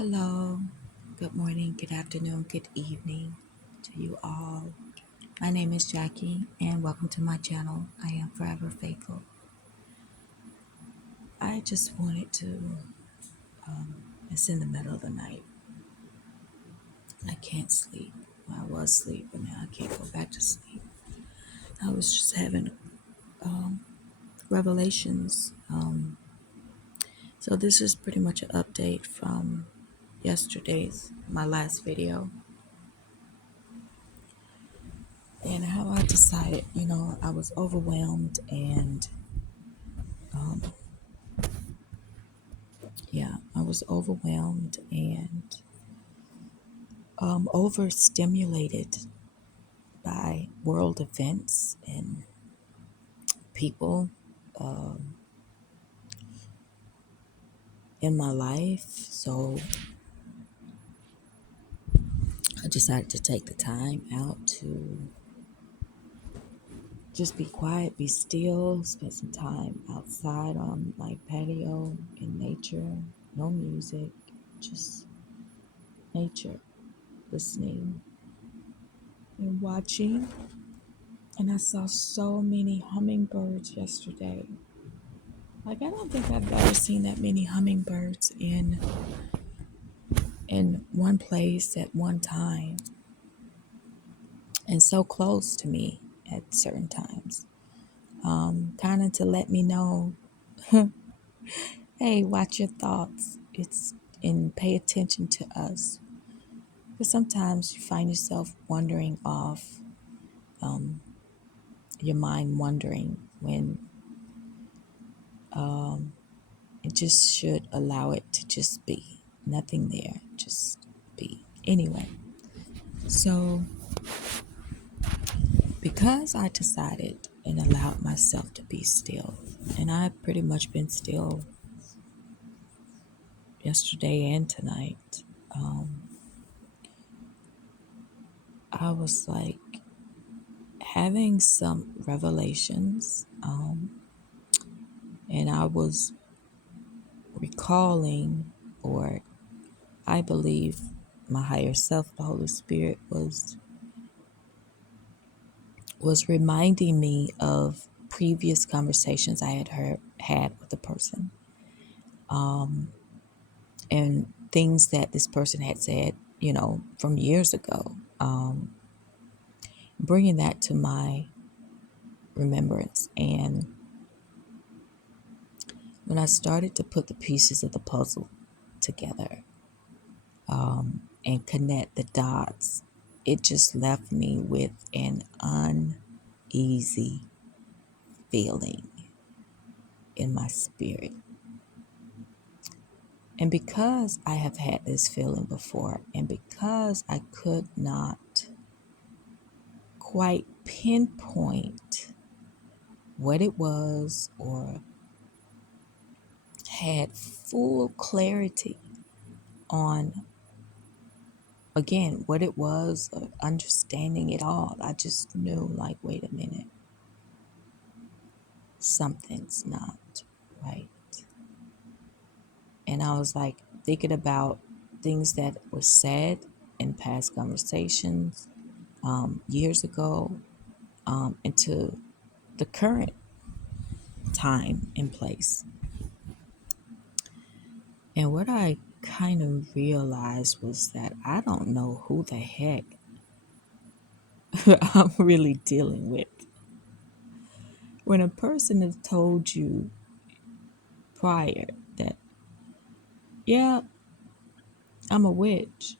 Hello, good morning, good afternoon, good evening to you all. My name is Jackie, and welcome to my channel. I am forever faithful. I just wanted to, it's in the middle of the night. I can't sleep. I was asleep, but now I can't go back to sleep. I was just having revelations. So this is pretty much an update from my last video. And how I decided, I was overwhelmed and I was overwhelmed and overstimulated by world events and people in my life. So I decided to take the time out to just be quiet, be still, spend some time outside on my patio in nature. No music, just nature, listening and watching. And I saw so many hummingbirds yesterday. Like, I don't think I've ever seen that many hummingbirds in one place at one time and so close to me at certain times. Kind of to let me know, hey, watch your thoughts. And pay attention to us. Because sometimes you find yourself wandering off, your mind wandering when it just should allow it to just be. Nothing there, just be. Anyway, so because I decided and allowed myself to be still, and I've pretty much been still yesterday and tonight, I was like having some revelations, and I was recalling, or I believe my higher self, the Holy Spirit, was reminding me of previous conversations I had with a person, and things that this person had said, from years ago, bringing that to my remembrance. And when I started to put the pieces of the puzzle together, and connect the dots, it just left me with an uneasy feeling in my spirit. And because I have had this feeling before, and because I could not quite pinpoint what it was or had full clarity on, again, what it was, or understanding it all, I just knew, like, wait a minute, something's not right. And I was like thinking about things that were said in past conversations, years ago, into the current time and place. And what I kind of realized was that I don't know who the heck I'm really dealing with. When a person has told you prior that, yeah, I'm a witch,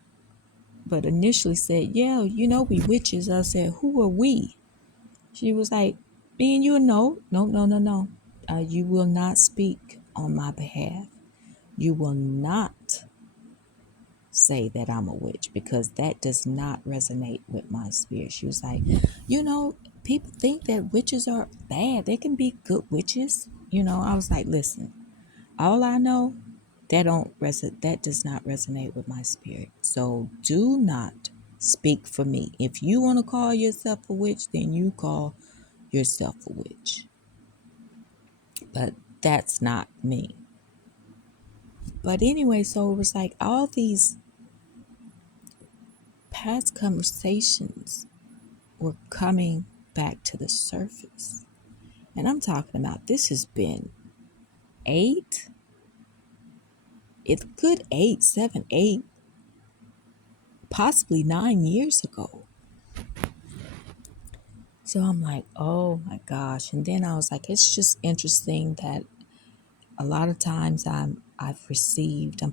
but initially said, yeah, we witches. I said, who are we? She was like, me and you. No, no, no, no, no. You will not speak on my behalf. You will not say that I'm a witch, because that does not resonate with my spirit. She was like, people think that witches are bad. They can be good witches. I was like, listen, all I know, that does not resonate with my spirit. So do not speak for me. If you want to call yourself a witch, then you call yourself a witch. But that's not me. But anyway, so it was like all these past conversations were coming back to the surface. And I'm talking about this has been 8, it's good 8, 7, 8, possibly 9 years ago. So I'm like, oh my gosh. And then I was like, it's just interesting that a lot of times I'm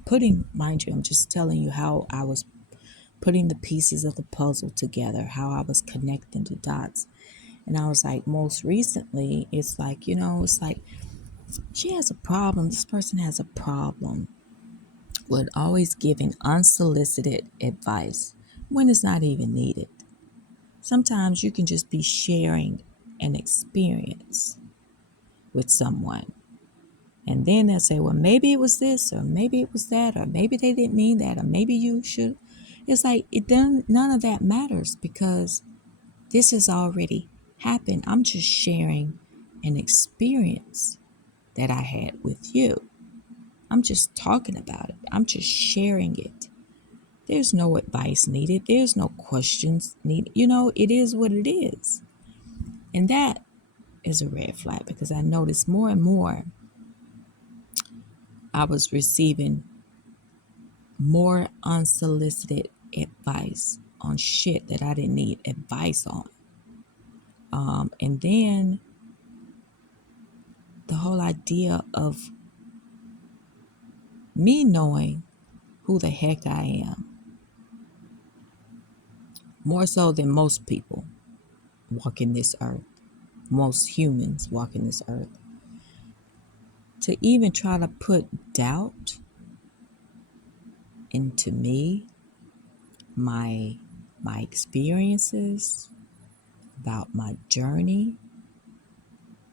putting, mind you, I'm just telling you how I was putting the pieces of the puzzle together, how I was connecting the dots. And I was like, most recently, it's like, it's like she has a problem. This person has a problem with always giving unsolicited advice when it's not even needed. Sometimes you can just be sharing an experience with someone. And then they'll say, well, maybe it was this, or maybe it was that, or maybe they didn't mean that, or maybe you should. It's like none of that matters because this has already happened. I'm just sharing an experience that I had with you. I'm just talking about it. I'm just sharing it. There's no advice needed. There's no questions needed. It is what it is. And that is a red flag because I noticed more and more I was receiving more unsolicited advice on shit that I didn't need advice on. And then the whole idea of me knowing who the heck I am, more so than most people walking this earth, most humans walking this earth, to even try to put doubt into me, my experiences, about my journey,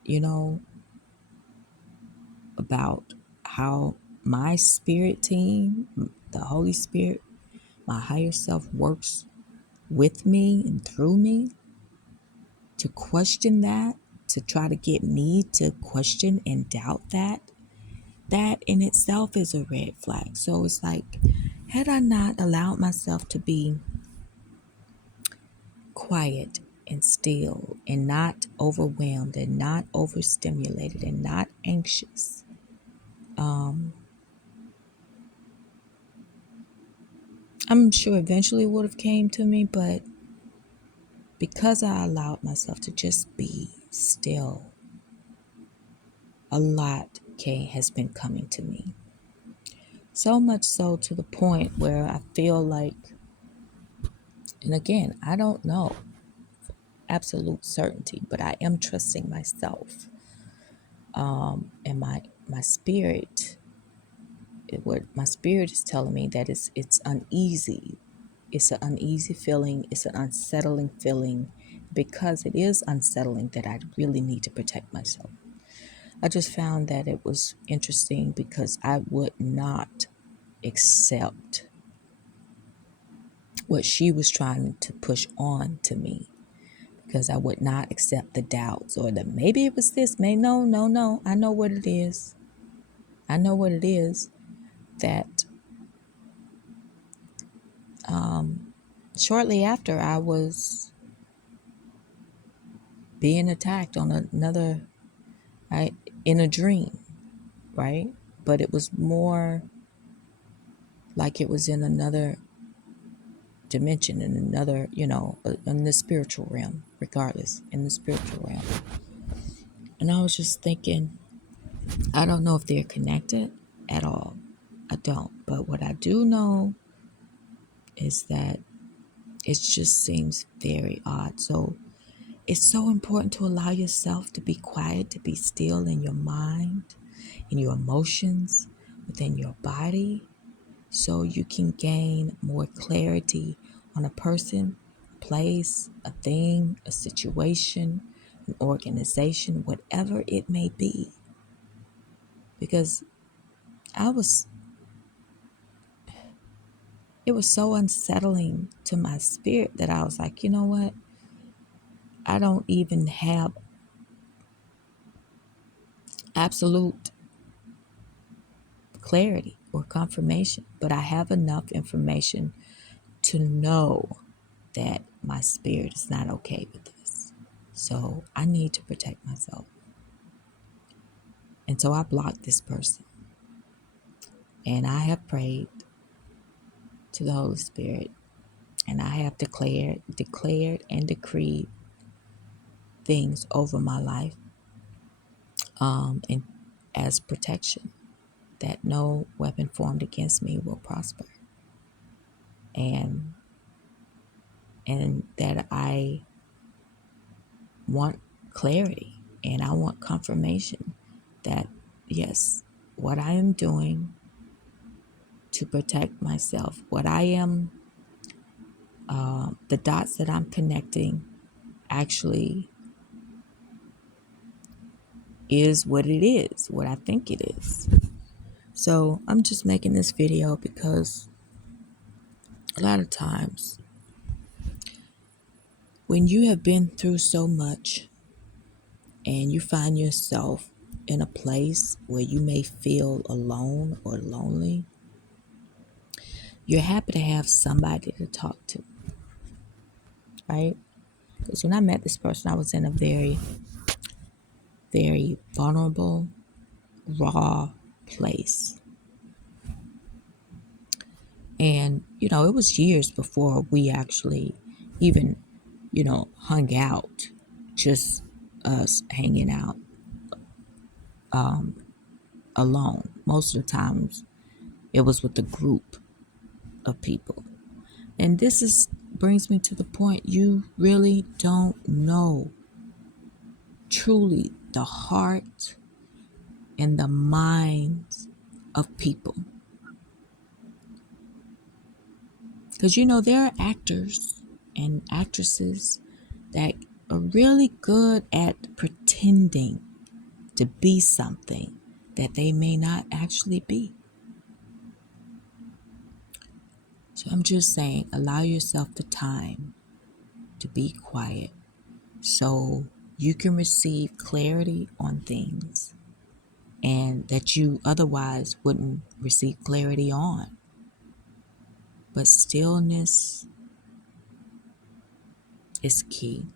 you know, about how my spirit team, the Holy Spirit, my higher self works with me and through me, to question that, to try to get me to question and doubt that in itself is a red flag. So it's like, had I not allowed myself to be quiet and still and not overwhelmed and not overstimulated and not anxious, I'm sure eventually it would have came to me, but because I allowed myself to just be still, a lot has been coming to me. So much so to the point where I feel like, and again, I don't know absolute certainty, but I am trusting myself. And my spirit, what my spirit is telling me that it's uneasy. It's an uneasy feeling. It's an unsettling feeling. Because it is unsettling that I really need to protect myself. I just found that it was interesting because I would not accept what she was trying to push on to me, because I would not accept the doubts or the maybe it was this, maybe no. I know what it is. I know what it is that shortly after I was being attacked on another, right, in a dream, right? But it was more like it was in another dimension, in another, in the spiritual realm, regardless, in the spiritual realm. And I was just thinking, I don't know if they're connected at all. I don't. But what I do know is that it just seems very odd. So it's so important to allow yourself to be quiet, to be still in your mind, in your emotions, within your body, so you can gain more clarity on a person, place, a thing, a situation, an organization, whatever it may be. Because it was so unsettling to my spirit that I was like, you know what? I don't even have absolute clarity or confirmation, but I have enough information to know that my spirit is not okay with this. So I need to protect myself. And so I blocked this person. And I have prayed to the Holy Spirit. And I have declared and decreed things over my life, and as protection, that no weapon formed against me will prosper. And that I want clarity and I want confirmation that, yes, what I am doing to protect myself, what I am, the dots that I'm connecting actually is what it is, what I think it is. So I'm just making this video because a lot of times when you have been through so much and you find yourself in a place where you may feel alone or lonely, you're happy to have somebody to talk to, right? Because when I met this person, I was in a very, very vulnerable, raw place. And, it was years before we actually even, hung out, just us hanging out alone. Most of the times it was with a group of people. And brings me to the point, you really don't know truly the heart and the minds of people. Because there are actors and actresses that are really good at pretending to be something that they may not actually be. So I'm just saying, allow yourself the time to be quiet so you can receive clarity on things and that you otherwise wouldn't receive clarity on. But stillness is key.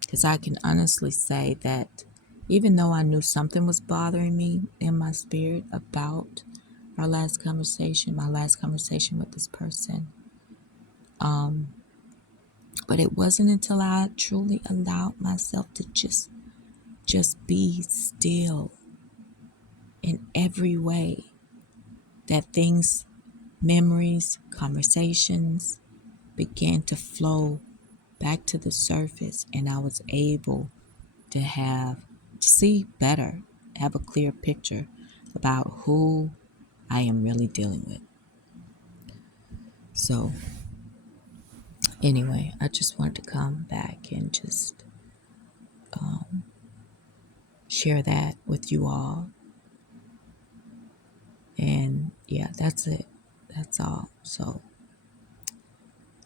Because I can honestly say that even though I knew something was bothering me in my spirit about my last conversation with this person, but it wasn't until I truly allowed myself to just be still in every way that things, memories, conversations began to flow back to the surface, and I was able to see better, have a clear picture about who I am really dealing with. So anyway, I just wanted to come back and just share that with you all. And yeah, that's it. That's all. So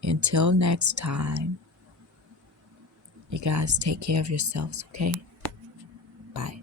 until next time, you guys take care of yourselves, okay? Bye.